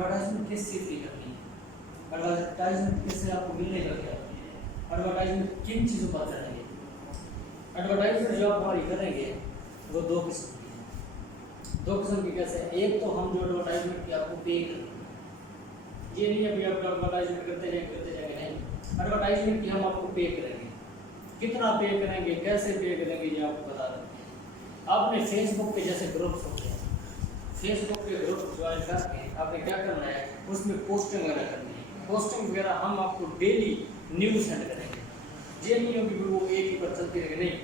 Advertisement किस चीज़ की करनी है, एडवर्टाइजमेंट किससे आपको मिलने का क्या, एडवर्टाइजमेंट किन चीज़ों पर करेंगे। एडवर्टाइजमेंट जो आप हमारी करेंगे वो दो किस्म की है। दो किस्म की कैसे, एक तो हम जो एडवर्टाइजमेंट की आपको पे करेंगे, ये नहीं है भैया आप एडवर्टाइजमेंट करते जाएंगे, नहीं, एडवर्टाइजमेंट की हम आपको पे करेंगे। कितना पे करेंगे, कैसे पे करेंगे, ये आपको बता देते हैं। आपने फेसबुक पे जैसे ग्रुप्स होते हैं, फेसबुक पे ग्रुप ज्वाइन करके आपने क्या करना है, उसमें पोस्टिंग वगैरह करनी है। पोस्टिंग वगैरह हम आपको डेली न्यूज़ सेंड करेंगे, ये नहीं होगी कि वो एक ही पर चलती रहेगी, नहीं,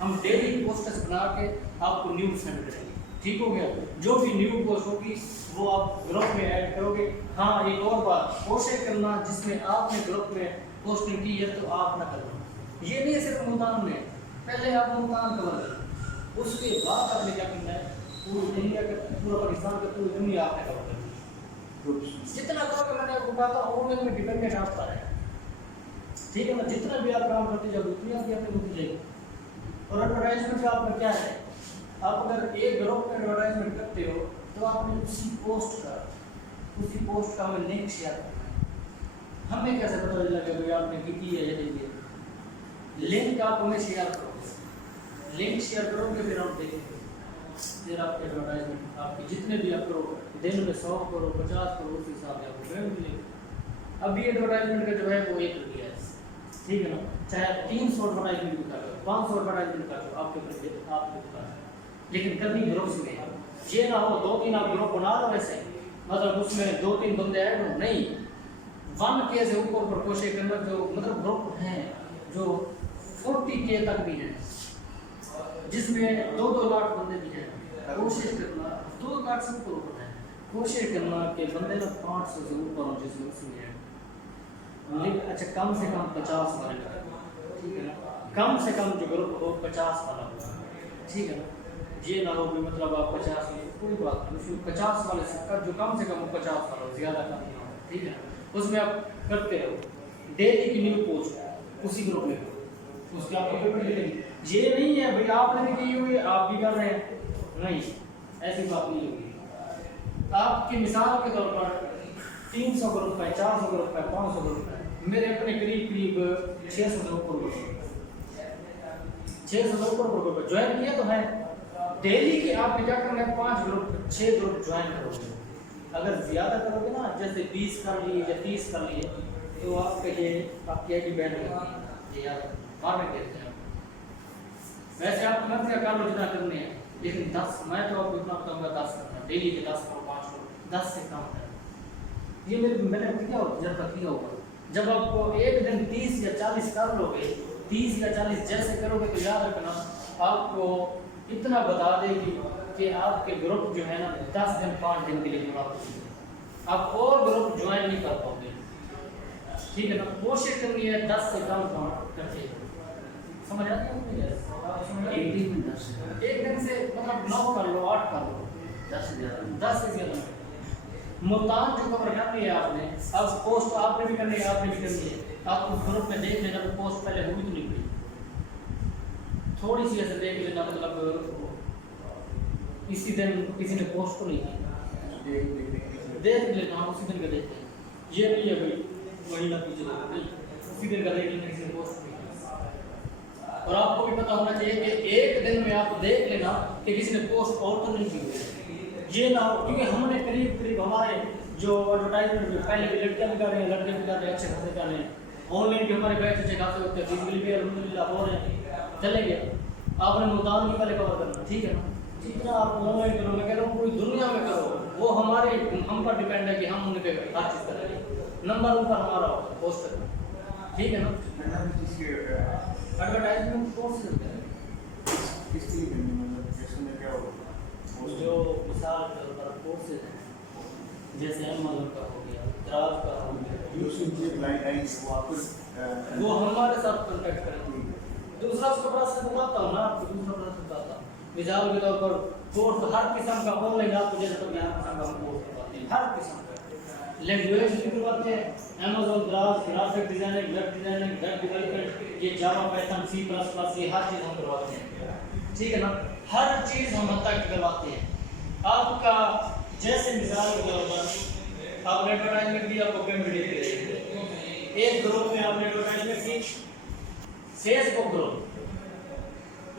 हम डेली पोस्टर्स बना के आपको न्यूज़ सेंड करेंगे। ठीक हो गया, जो भी न्यू पोस्ट होगी वो आप ग्रुप में ऐड करोगे। हाँ, एक और बात, कोशिश करना जिसमें आपने ग्रुप में पोस्टिंग की है तो आप ना करना, ये नहीं सिर्फ मुल्तान में, पहले आप मुल्तान कवर करें, उसके बाद आपने क्या करना है, पूरी इंडिया का, पूरा पाकिस्तान का, पूरी दुनिया आपने कवर करनी। जितना करोगे, मैंने आपको कहा था ऑनलाइन में डिपेंडेंट आप पर है, ठीक है ना, जितना भी आप काम करते जाओगे उतनी आपकी अपनी होती जाएगी। और एडवर्टाइजमेंट का आपका क्या है, आप अगर एक ग्रुप में एडवर्टाइजमेंट करते हो तो आपने उसी पोस्ट का हमें लिंक शेयर करना है। हमें कैसे पता लगेगा भाई आपने की है या नहीं है, लिंक आप हमें शेयर करोगे, लिंक शेयर करोगे, फिर हम देखेंगे, फिर आपके एडवर्टाइजमेंट आपके जितने भी आप करो, दिन में 100 करो, 50 करो, उस हिसाब से आपको पेमेंट मिलेगा। अभी एडवर्टाइजमेंट का जो है वो 1 रुपया है, ठीक है ना, चाहे 300 एडवर्टाइजमेंट भी कर लो, 500 एडवर्टाइजमेंट कर लो, आपके ऊपर, लेकिन कभी ग्रुप्स में ये ना हो 2-3 आप ग्रुप बना लो ऐसे, मतलब उसमें 2-3 बंदे ऐड हो, नहीं, 1K से ऊपर कोशिश करना, जो मतलब ग्रुप हैं जो 40K तक भी हैं, जिसमें 2-2 लाख बंदे भी हैं, कोशिश करना 2 लाख से ऊपर है, कोशिश करना कि बंदे ना 500 से ऊपर हो जिसमें उसमें है, लेकिन अच्छा कम से कम 50 वाले, ठीक है ना, कम से कम जो ग्रुप हो 50 वाला हो, ठीक है ना, ये ना हो कि मतलब आप 50 में कोई बात नहीं, उसमें 50 वाले से जो कम से कम 50 वाला हो, ज़्यादा कम नहीं हो, ठीक है, उसमें आप करते रहो डेली की न्यू पोस्ट उसी ग्रुप में, उसके आपको पेमेंट मिलेगी। ये नहीं है भाई आपने भी की हुई आप भी कर रहे हैं, नहीं, ऐसी बात नहीं होगी। आपकी मिसाल के तौर पर 300 ग्रुप है, 400 ग्रुप है, 500 ग्रुप है, मेरे अपने करीब 600 से ऊपर ग्रुप, 600 से ऊपर ज्वाइन किया तो है। डेली की आपने क्या करना है, 5 ग्रुप 6 ग्रुप ज्वाइन करोगे। अगर ज़्यादा करोगे ना, जैसे 20 कर लिए या 30 कर लिए, तो आपके ये आपकी आईडी बैन होगी, ये यार मारने देते हैं। वैसे आप मत क्या काम जितना करने हैं, लेकिन 10, मैं तो आपको इतना बताऊंगा 10 करना, डेली के 10 करो, 5 करो, 10 से कम है। ये मैंने किया होगा, जब किया होगा, जब आपको एक दिन 30 या 40 कर लोगे, 30 या 40 जैसे करोगे, तो याद रखना आपको इतना बता देगी कि आपके ग्रुप जो है ना 10 दिन 5 दिन के लिए मुनाफा, आप और ग्रुप ज्वाइन नहीं कर पाओगे, ठीक है ना। कोशिश करनी है 10 से कम करके, समझ आती है, एक दिन से मतलब 9 कर लो, 8 कर लो, 10 से ज़्यादा। मुल्तान जो कवर करनी है आपने, अब पोस्ट आपने भी करनी है, आपने भी करनी है, आप उस ग्रुप में देख लेना पोस्ट पहले हुई तो नहीं हुई, थोड़ी सी ऐसे देख लेना, मतलब इसी दिन किसी ने पोस्ट तो नहीं की, देख लेना, उसी दिन का देखते हैं, ये नहीं है भाई महीना पीछे नहीं, उसी दिन का देख लेना किसी ने पोस्ट नहीं की। और आपको भी पता होना चाहिए कि एक दिन में आप देख लेना कि किसी ने पोस्ट और तो नहीं की, ये ना हो, क्योंकि हमने करीब हमारे जो एडवर्टाइजमेंट में पहले भी लड़कियां भी कर रहे हैं, लड़के भी कर रहे हैं, अच्छे खासे कर रहे हैं, ऑनलाइन के हमारे बैच अच्छे खासे होते हैं, फिजिकली भी अल्हम्दुलिल्लाह हो रहे हैं, चले गए। आपने मुल्तान भी पहले कवर करना, ठीक है ना, जितना आप ऑनलाइन करो, मैं कह रहा हूँ पूरी दुनिया में करो, वो हमारे हम पर डिपेंड है कि हम उन पर हर चीज़ करेंगे, नंबर ऊपर हमारा पोस्ट करना, ठीक है ना। एडवर्टाइजमेंट कोर्स जो मिसाल के तौर पर कोर्सेज हैं, जैसे अमेज़न का हो गया, द्राज का हो गया, वो हमारे साथ कॉन्टैक्ट करेंगे। दूसरा उसका प्रोसेस बताता हूँ ना आपको, दूसरा प्रोसेस बताता हूँ, मिसाल के तौर पर कोर्स हर किस्म का ऑनलाइन आपको जैसे तो हर किस्म का कोर्स करवाते हैं, हर किस्म का लैंग्वेज भी करवाते हैं, अमेज़न, द्राज, graphic designing, web designing, web development, ये जावा, पाइथन, C++, ये हर चीज़ हम करवाते हैं, ठीक है ना, हर चीज़ हम तक करवाते हैं। आपका जैसे मिसाल के तौर पर आपने एडवर्टाइजमेंट की, आपको पेमेंट देंगे। एक ग्रुप में आपने एडवर्टाइजमेंट की, फेसबुक ग्रुप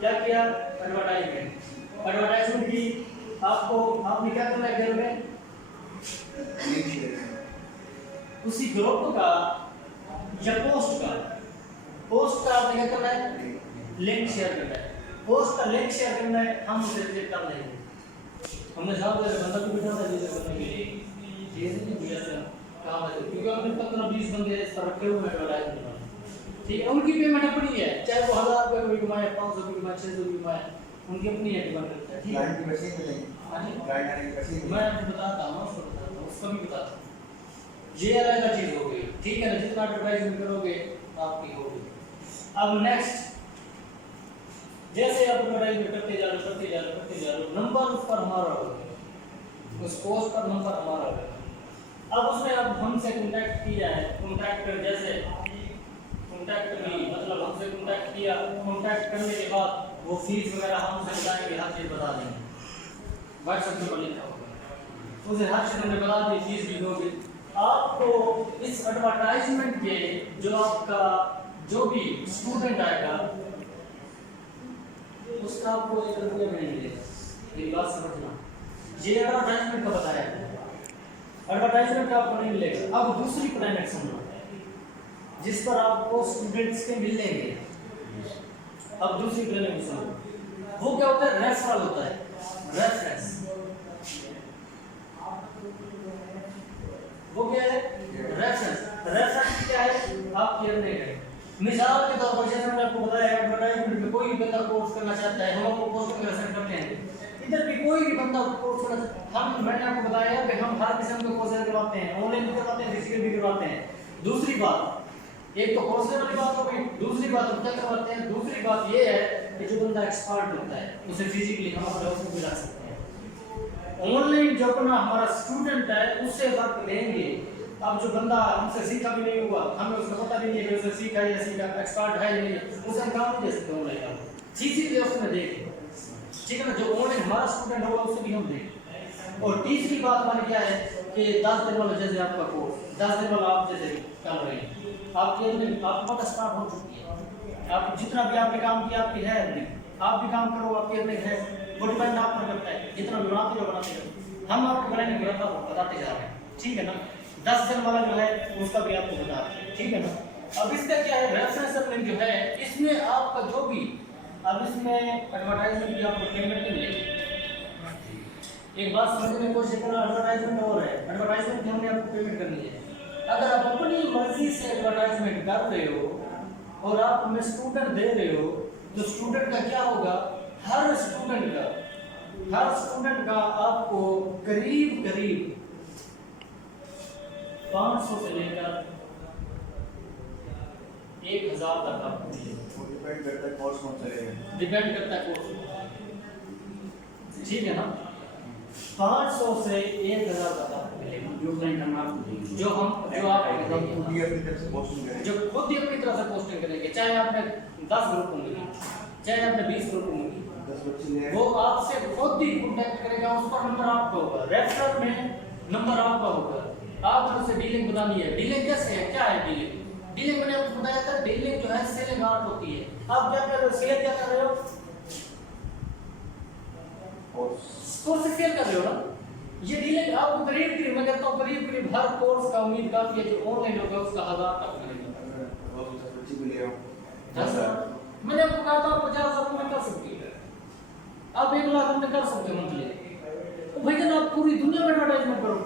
क्या किया, एडवर्टाइजमेंट की, आपको आपने क्या करना है घर में, उसी ग्रुप का या पोस्ट का आपने क्या करना है, लिंक शेयर करना है। पोस्ट का लिंक शेयर करना है, हम उसे रिजेक्ट कर देंगे। हमने साथ में बंदा को बिठा था रिजेक्ट करने के लिए, ये नहीं दिया था काम है, क्योंकि हमने 15-20 बंदे इस पर रखे हुए हैं एडवर्टाइजमेंट। ठीक है, उनकी पेमेंट अपनी है, चाहे वो 1000 रुपए भी कमाए, 500 भी कमाए, 600 भी कमाए, उनकी अपनी है डिपेंड करता है। ठीक है, क्लाइंट की पैसे मिलेंगे, क्लाइंट आने के पैसे मैं आपको बताता हूं, उसका भी बताता हूं। ये अलग चीज हो गई, ठीक है ना, जितना एडवर्टाइजमेंट करोगे आपकी होगी। अब नेक्स्ट, जैसे आप एडवर्टाइजमेंट करते जा रहे हो, नंबर उस पर हमारा होगा, उस पोस्ट पर नंबर हमारा होगा। अब उसने अब हमसे कांटेक्ट किया है, कांटेक्ट जैसे कांटेक्ट भी मतलब हमसे कांटेक्ट किया, कांटेक्ट करने के बाद वो फीस वगैरह हमसे बताएंगे, हर चीज बता देंगे, व्हाट्सएप पर लिखा होगा, उसे हर चीज हमने बता दी, फीस भी दोगे। आपको इस एडवर्टाइजमेंट के जो आपका जो भी स्टूडेंट आएगा उसका आपको 1 रुपया भी नहीं मिलेगा। ये बात समझना, ये एडवर्टाइजमेंट का बताया है, एडवर्टाइजमेंट का आपको नहीं मिलेगा। अब दूसरी प्लानेट सुनना, जिस पर आपको स्टूडेंट्स के मिलेंगे। अब दूसरी प्लानेट सुनो, वो क्या होता है, रेफरल होता है, रेफरेंस। वो क्या है, रेफरेंस। रेफरेंस क्या है, आपकी अर्निंग है। मिसाल के तौर पर जैसे मैंने आपको बताया, एडवर्टाइजमेंट में कोई भी बंदा कोर्स करना चाहता है, हम आपको कोर्स करके रेफर करते हैं। इधर भी कोई भी बंदा कोर्स करना चाहता है, मैंने आपको बताया कि हम हर किस्म के कोर्स करवाते हैं, ऑनलाइन भी करवाते हैं, फिजिकल भी करवाते हैं। दूसरी बात, एक तो कोर्स वाली बात हो गई, दूसरी बात हम क्या करवाते हैं, दूसरी बात ये है कि जो बंदा एक्सपर्ट होता है उसे फिजिकली हम अपने उसको भी रख सकते हैं। ऑनलाइन जो अपना हमारा स्टूडेंट है उससे वर्क लेंगे। अब जो बंदा हमसे सीखा भी नहीं हुआ, हमें उसका पता भी नहीं है कि उसे सीखा है या सीखा, एक्सपर्ट है या नहीं, उसे हम काम नहीं दे सकते ऑनलाइन का। सीधे उसमें देखें, ठीक है ना, जो ऑनलाइन हमारा स्टूडेंट होगा उसे भी हम देखें। और तीसरी बात हमारी क्या है कि 10 दिन वाला जैसे आपका कोर्स, 10 दिन वाला आप जैसे कर रहे हैं, आपके अंदर आपकी बात स्टार्ट हो चुकी है, आप जितना भी आपने काम किया आपकी है अर्निंग, आप भी काम करो आपकी अर्निंग है, वो डिपेंड आप पर करता है, जितना भी बनाते हो बनाते हो। हम आपको बनाने बताते जा रहे हैं, ठीक है ना। 10 दिन वाला जो है उसका भी आपको बता रहे हैं, ठीक है ना। अब इसका क्या है, रेफरेंस अर्निंग जो है, इसमें आपका जो भी, अब इसमें एडवर्टाइजमेंट की आपको पेमेंट नहीं मिलेगी। एक बात समझने की कोशिश करो, एडवर्टाइजमेंट और है, एडवर्टाइजमेंट की हमने आपको पेमेंट करनी है। अगर आप अपनी मर्जी से एडवर्टाइजमेंट कर रहे हो और आप हमें स्टूडेंट दे रहे हो, तो स्टूडेंट का क्या होगा, हर स्टूडेंट का आपको करीब 500 से लेकर 1000 तक आपको मिलेगा। डिपेंड करता है कोर्स कौन सा लेगा, डिपेंड करता है कोर्स, ठीक है ना। 500 से 1000 तक आपको मिलेगा, जो क्लाइंट हम आपको देंगे, जो आप खुद ही अपनी तरफ से पोस्टिंग करेंगे, जो खुद ही अपनी तरफ से पोस्टिंग करेंगे, चाहे आपने 10 ग्रुप होंगे, चाहे आपने 20 ग्रुप होंगे, 10 बच्चे ले वो आपसे खुद ही कांटेक्ट करेगा, उस पर नंबर आपका होगा, रेफरल में नंबर आपका होगा, आपने उसे डीलिंग बनानी है। डीलिंग कैसे है, क्या है डीलिंग? डीलिंग मैंने आपको बताया था, डीलिंग जो है सेलिंग आर्ट होती है। आप क्या कर रहे हो, सेल क्या कर रहे हो, कोर्स से सेल कर रहे हो ना। ये डीलिंग आपको करीब मैं कहता हूँ करीब हर कोर्स का उम्मीद काफी है, जो ऑनलाइन होगा उसका 1000 तक मिलेगा। बच्चे भी ले आओ, 10,000 मैंने आपको कहा था, 50,000 में कर सकते हो, आप 1 लाख में कर सकते हो मंथली। तो भाई आप पूरी दुनिया में एडवर्टाइजमेंट करो।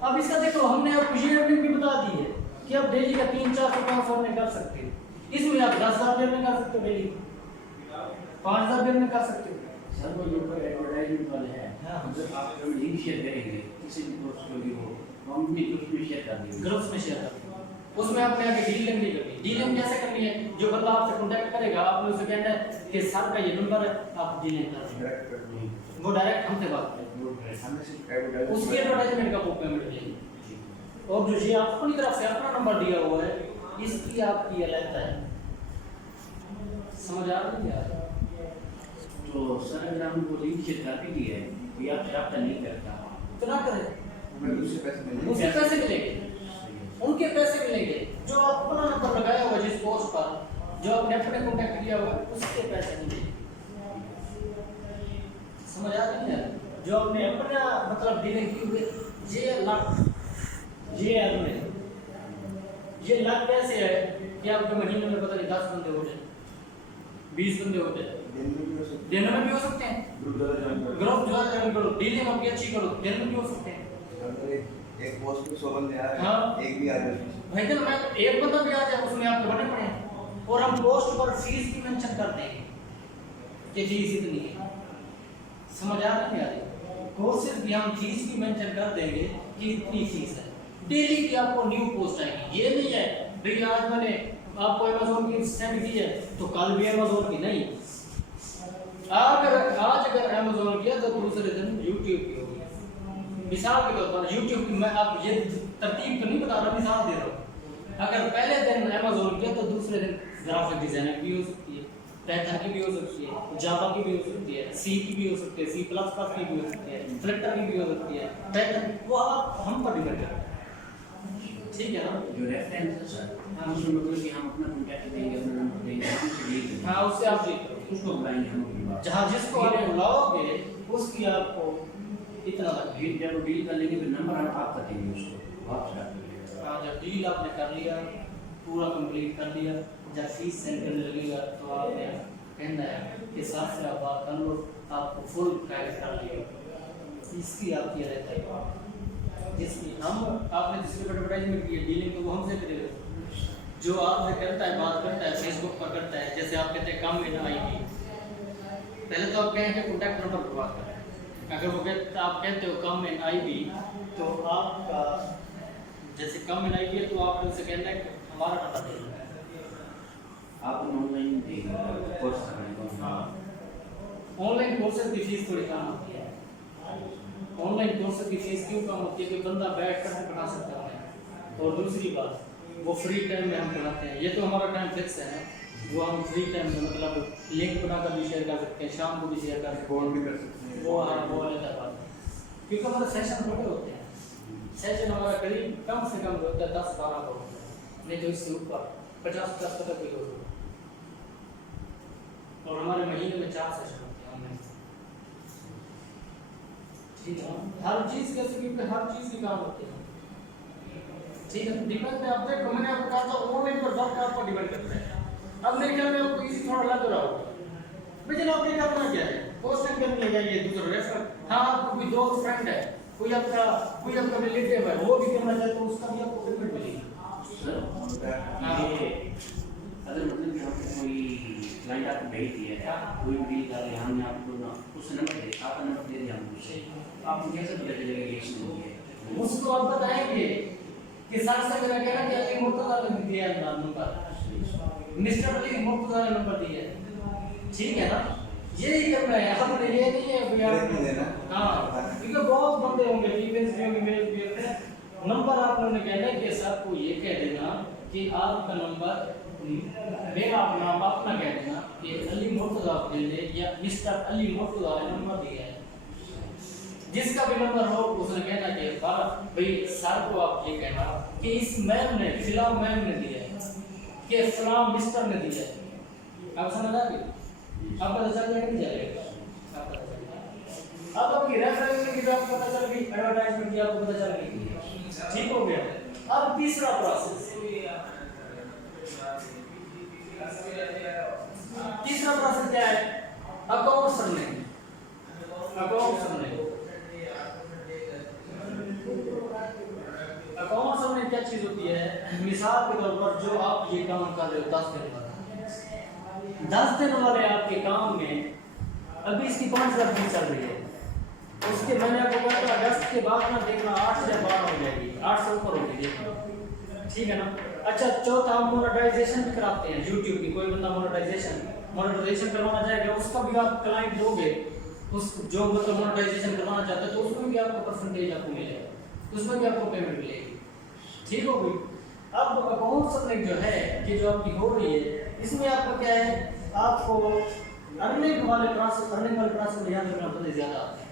अब इसका देखो, हमने आपको ये अर्निंग भी बता दी है कि आप डेली का 300-400 अर्निंग कर सकते हो। इसमें आप 10,000 अर्निंग कर सकते हो, डेली 5,000 अर्निंग कर सकते हो। सर वो जो एडवर्टाइजमेंट वाले हैं, हाँ, जब आप जो लिंक शेयर करेंगे किसी भी कोर्स को भी हो, हम भी ग्रुप में शेयर कर देंगे, ग्रुप्स में शेयर करते हैं, उसमें आपने आगे डीलिंग नहीं करनी। डीलिंग कैसे करनी है, जो बंदा आपसे कांटेक्ट करेगा, आपने उसे कहना है कि सर का ये नंबर है, आप डीलिंग कर दें, डायरेक्ट कर देंगे, वो डायरेक्ट हमसे बात करें, हमें सिर्फ एडवर्टाइजमेंट, उसकी एडवर्टाइजमेंट का वो पेमेंट मिलेगी। और जो ये अपनी तरफ से अपना नंबर दिया हुआ है, इसकी आपकी अलग है। समझ आ रही है? तो सर अगर हम वो लिंक शेयर कर भी दिए तो आप रब्ता नहीं करता, तो ना करें, हमें उससे पैसे मिलेंगे। उसके पैसे मिलेंगे, उनके पैसे मिलेंगे। जो अपना नंबर लगाया हुआ जिस पोस्ट पर, जो आपने अपने कॉन्टैक्ट किया हुआ उसके पैसे मिलेंगे। समझ आ रही है? जो आपने अपना मतलब डीलिंग की हुई ये लाख, ये लाख कैसे है कि आपके महीने में पता नहीं 10 बंदे होते हैं, 20 बंदे होते हैं, दिन में भी हो सकता दिन में भी हो सकते हैं। है, ग्रुप ज़्यादा ज्वाइन करो। ग्रुप ज्वाइन करो, डीलिंग आपकी अच्छी करो, दिन में भी हो सकते हैं। अगर एक पोस्ट पे 100 बंदे आ रहे हैं, हाँ। एक भी आ जाए भाई तो मैं एक बंदा भी आ जाए उसमें आपके बने पड़े हैं, और हम पोस्ट पर फीस भी मेंशन कर देंगे कि फीस इतनी है। समझ आ रही है? कोर्सेज की हम फीस भी मेंशन कर देंगे कि इतनी फीस है। डेली की आपको न्यू पोस्ट आएगी। ये नहीं है भाई आज मैंने आपको अमेज़न की सेंड की है तो कल भी अमेज़न की नहीं। अगर अमेज़न किया तो दूसरे दिन यूट्यूब की होगी। मिसाल के तौर पर यूट्यूब की मैं आप ये तरतीब तो नहीं बता रहा, मिसाल दे रहा हूँ। अगर पहले दिन अमेज़न किया तो दूसरे दिन ग्राफिक डिजाइनर भी हो सकती है, पाइथन की भी हो सकती है, जावा की भी हो सकती है, सी की भी हो सकती है, C++ की भी हो सकती है, फ्लटर की भी हो सकती है, पाइथन वो आप हम पर डिपेंड करता है। ठीक है ना? जो रेफरेंस है सर, उसमें मतलब कि हम अपना कॉन्टैक्ट देंगे, अपना नंबर देंगे, उससे डील करेंगे। हाँ उससे आप डील करो, उसको बुलाएंगे हम अपनी बात। जहाँ जिसको आप बुलाओगे उसकी आपको इतना लगेगा। फिर जब डील कर लेंगे फिर नंबर हम आपका देंगे उसको, आप स्टार्ट कर लेंगे। हाँ जब डील आपने कर लिया, पूरा कंप्लीट कर लिया, जब फीस सेंड करने लगेगा तो आपने कहना है कि साथ से आप बात कर लो, आपको फुल क्रेडिट कर लिया। इसकी आपकी रहता है जिसकी हम आपने जिसकी एडवर्टाइजमेंट की है डीलिंग तो वो हमसे करेगा। जो आपसे करता है बात करता है फेसबुक पर करता है, जैसे आप कहते हैं कम में आएगी, पहले तो आप कहेंगे कॉन्टैक्ट नंबर पर बात करें। अगर वो कहते आप कहते हो कम में आएगी तो आपका जैसे कम में आएगी तो आप उनसे कहना है कि हमारा नंबर दे दो। आप ऑनलाइन देंगे कोर्स करेंगे। हाँ ऑनलाइन कोर्सेज की फीस थोड़ी कम होती है। ऑनलाइन कोर्सेज की फीस क्यों कम होती है कि बंदा बैठ कर पढ़ा सकता है, और दूसरी बात वो फ्री टाइम में हम पढ़ाते हैं। ये तो हमारा टाइम फिक्स है ना, वो हम फ्री टाइम में मतलब लिंक बनाकर भी शेयर कर सकते हैं, शाम को भी शेयर कर सकते हैं, फोन भी कर सकते हैं। वो वो अलग बात है। क्योंकि हमारे सेशन बड़े होते हैं, सेशन हमारा करीब कम से कम होता है 10-12 का, नहीं तो इससे ऊपर 50-50 तक भी होता है। और हमारे महीने में 4 सेशन होते हैं ऑनलाइन। ठीक है, हर चीज़ के स्किल पे हर चीज़ की काम होती है। ठीक है, डिपेंड है। अब देखो मैंने आपको कहा था ऑनलाइन पर वर्क आप पर डिपेंड करता है। अब मेरे ख्याल में आपको इसी थोड़ा लग रहा होगा भाई जनाब आपने करना क्या है, पोस्टिंग करनी है ये दूसरा रेफर। हाँ आपको कोई दोस्त फ्रेंड है, कोई आपका रिलेटिव है, वो भी करना चाहे तो उसका भी आपको पेमेंट मिलेगी। ये अगर मतलब कि आपको कोई क्लाइंट आपको भेज दिया है, कोई भी डील कर रहे हैं, हमने आपको ना उस नंबर दे आपका नंबर दे दिया हमको उसे, आपको कैसे पता चलेगा कि एक्शन हो गया? उसको आप बताएंगे कि सर से मेरा कहना कि अली मुर्तजा ने दिया है नंबर, मिस्टर अली मुर्तजा ने नंबर दिया है। ठीक है ना, यही करना है। हमने ये नहीं है भैया हाँ, क्योंकि बहुत बंदे होंगे फीमेल्स भी होंगे मेल भी होंगे। नंबर आप लोगों ने कहना है कि सर को ये कह देना कि आपका नंबर मेरा नाम अपना कह देना कि अली मुर्तजा दे दे या मिस्टर अली मुर्तजा ने नंबर दिया है। जिसका भी नंबर हो उसने कहना कि भाई सर को आप ये कहना कि इस मैम ने फिलहाल मैम ने दिया है कि फलां मिस्टर ने दिया है। आप समझ आ गए? आप पता चल जाएगा नहीं जाएगा आप पता चल जाएगा। अब आपकी रेफरेंस की जॉब पता चल गई, एडवर्टाइजमेंट की आपको पता चल गई, ठीक हो गया। अब तीसरा प्रोसेस, तीसरा प्रोसेस क्या है? Account surname. Account surname account surname क्या चीज होती है? मिसाल के तौर पर जो आप ये काम कर रहे हो 10 दिन बाद, 10 दिन वाले आपके काम में अभी इसकी 5,000 फीस चल रही है, उसके मैंने आपको कहा अगस्त के बाद ना देखना 8 से 12 हो जाएगी, 8 से ऊपर होगी देखना। ठीक है ना? अच्छा चौथा हम मोनेटाइजेशन भी कराते हैं यूट्यूब की। कोई बंदा मोनेटाइजेशन करवाना चाहेगा उसका भी आप क्लाइंट दोगे, उस जो मतलब मोनेटाइजेशन करवाना चाहते हैं तो उसमें भी आपको परसेंटेज आपको मिलेगा, उसमें भी आपको पेमेंट मिलेगी। ठीक हो गई? अब अकाउंट सरनेम जो है कि जो आपकी हो रही है इसमें आपको क्या है, आपको अर्निंग वाले ट्रांसफर याद रखना बहुत ज़्यादा आते हैं,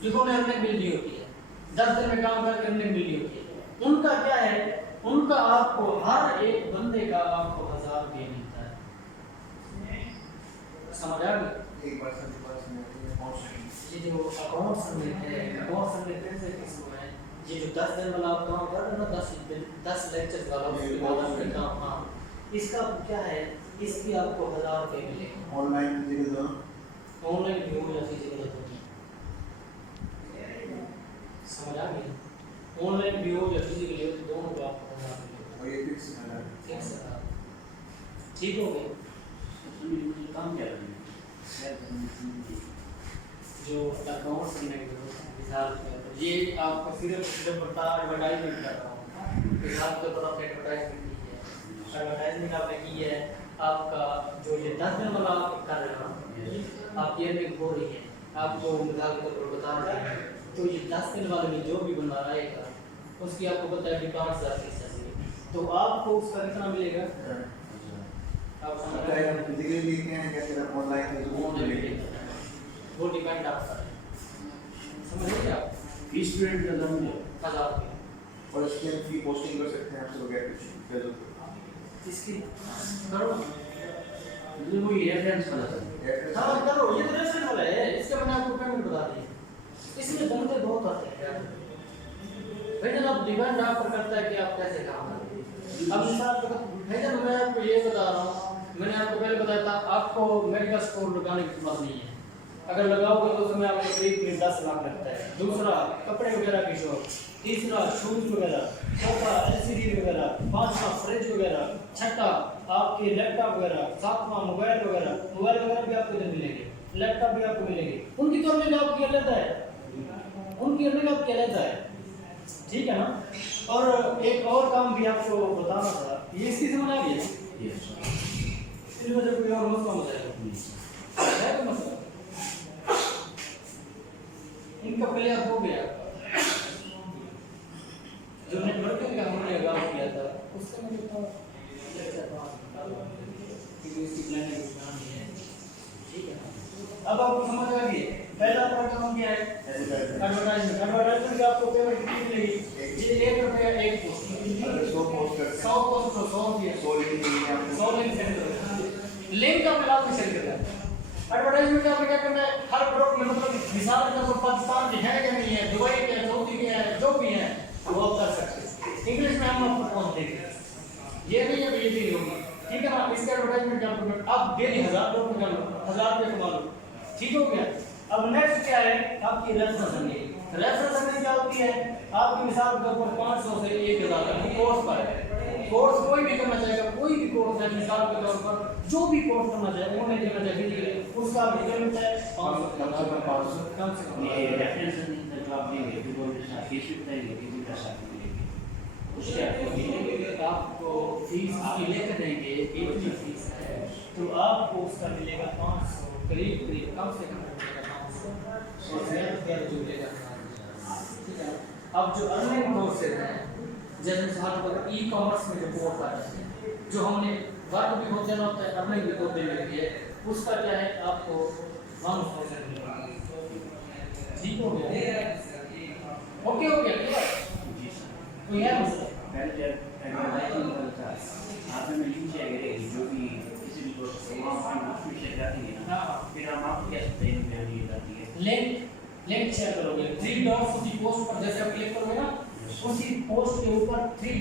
क्योंकि उन्हें अर्निंग मिल रही होती है। 10 दिन में काम करके हमने मिली होती है। उनका क्या है, उनका आपको हर एक बंदे का आपको 1000 रुपये मिलता है। समझ आ गई? एक बार ये जो अकाउंट्स में है, अकाउंट्स में पैसे किसको है, ये जो 10 दिन वाला आप काम कर रहे हो ना, 10 लेक्चर वाला उसके बाद आपका काम, हाँ, इसका क्या है, इसकी आपको 1000 रुपये मिलेगा। ऑनलाइन फिजिकल ऑनलाइन भी हो या फिजिकल हो, समझ आ गई? ऑनलाइन भी हो या फिजिकल हो तो दोनों को आपको 1000 मिलेगा। और ये फिक्स है। फिक्स है, ठीक हो गई? मुझे काम क्या करना जो अकाउंट्स की मिसाल ये आपको सिर्फ बता एडवर्टाइजमेंट कर रहा हूँ, मिसाल के तौर पर एडवर्टाइजमेंट की है, एडवर्टाइजमेंट आपने की है, आपका जो ये 10 दिन वाला आप कर रहे हो ना, आपकी अर्निंग हो रही है, आपको मिसाल के तौर पर बता रहे हैं, तो ये 10 दिन वाले में जो भी बंदा आएगा उसकी आपको पता है कि 5000 फीस है, तो आपको उसका कितना मिलेगा? आप समझ रहे हैं? फिजिकली लिखते हैं या फिर ऑनलाइन वो डिपेंड आप पर है, समझ रहे हैं आप? फीस स्टूडेंट का दाम है 1000 रुपये। और इसके फ्री पोस्टिंग कर सकते हैं आप सब वगैरह इसकी करो, मुझे वो रेफरेंस पता था। हाँ करो, ये तो रेफरेंस वाला है, इसके मैंने आपको पेमेंट बता दी, इसमें बंदे बहुत आते हैं यार, भाई आप डिपेंड आप पर करता है कि आप कैसे काम करें। अब मिसाल के भाई मैं आपको ये बता रहा हूँ, मैंने आपको पहले बताया था, आपको मेडिकल स्टोर लगाने की जरूरत नहीं है, अगर लगाओगे तो उसमें आपको एक में 10 लाख लगता है। दूसरा कपड़े वगैरह की शॉप, तीसरा शूज वगैरह, चौथा एलसीडी वगैरह, पांचवा फ्रिज वगैरह, छठा आपके लैपटॉप वगैरह, सातवां मोबाइल वगैरह भी आपको इधर मिलेंगे, लैपटॉप भी आपको मिलेंगे। उनकी तो अर्निंग आपकी अलग है, उनकी अर्निंग आपकी अलग है, ठीक है ना? और एक और काम भी आपको बताना था, ये इसकी समझ आ गई है? इसलिए मुझे कोई और मसला बताएगा है तो मसला इनका क्लियर हो गया। जो नेटवर्किंग का हमने अगाव किया था उससे मुझे तो ठीक है, अब आपको समझ आ गई। पहला आपका काम क्या है? एडवर्टाइजमेंट। एडवर्टाइजमेंट का आपको पेमेंट कितनी मिलेगी? ये 1 रुपया एक पोस्ट, 100 पोस्ट कर 100 पोस्ट तो 100 रुपया, 100 लिंक 100 लिंक सेंड करो, लिंक का मिला के सेंड करना है। एडवर्टाइजमेंट का क्या करना है, हर ग्रुप में मतलब मिसाल के तौर पर पाकिस्तान के है या नहीं है, दुबई के है, सऊदी के है, जो भी है वो आप कर सकते हैं। इंग्लिश में हम आपको पहुंच देंगे, ये नहीं है कि ये भी होगा, ठीक है ना? इसके एडवर्टाइजमेंट का पेमेंट आप डेली 1000 रुपये कर लो, 1000 रुपये कमा लो, ठीक हो गया। अब नेक्स्ट क्या है, आपकी रेफरेंस अर्निंग। रेफरेंस अर्निंग क्या होती है? आपकी मिसाल के तौर पर 500 से 1000 तक कोर्स पर है, कोर्स कोई भी करना चाहेगा, कोई भी कोर्स है, मिसाल के तौर पर जो भी कोर्स करना चाहे उन्होंने करना चाहिए, उसका पेमेंट है 500 कम से कम। ये रेफरेंस नहीं जो आप देंगे फिर वो फीस भी बताएंगे कि कितना साथ मिलेगी, उससे आपको मिलेगी, आपको फीस की लेकर देंगे, एक ही फीस है तो आपको उसका मिलेगा 500 करीब कम से कम मिलेगा 500 और ज़्यादा जो मिलेगा, ठीक है। अब जो अर्निंग कोर्सेज हैं जैसे मिसाल पर ई कॉमर्स में जो कोर्स आ जाते हैं, जो हमने वर्क भी बहुत देना होता है, अर्निंग भी बहुत देनी होती है, उसका क्या है आपको 100 से मिलेगा, ठीक हो गया? ओके हो गया, ठीक है? तो यह मसला पहले जब एडवर्टाइजमेंट था आपने में लिंक शेयर करेगी जो भी किसी भी दोस्त को आप में शेयर करती है ना, फिर हम आपको क्या सकते हैं मैं ये करती है लिंक शेयर करोगे, 3 डॉट्स उसी पोस्ट पर जैसे आप क्लिक करोगे ना, उसी पोस्ट के ऊपर 3